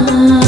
Ah.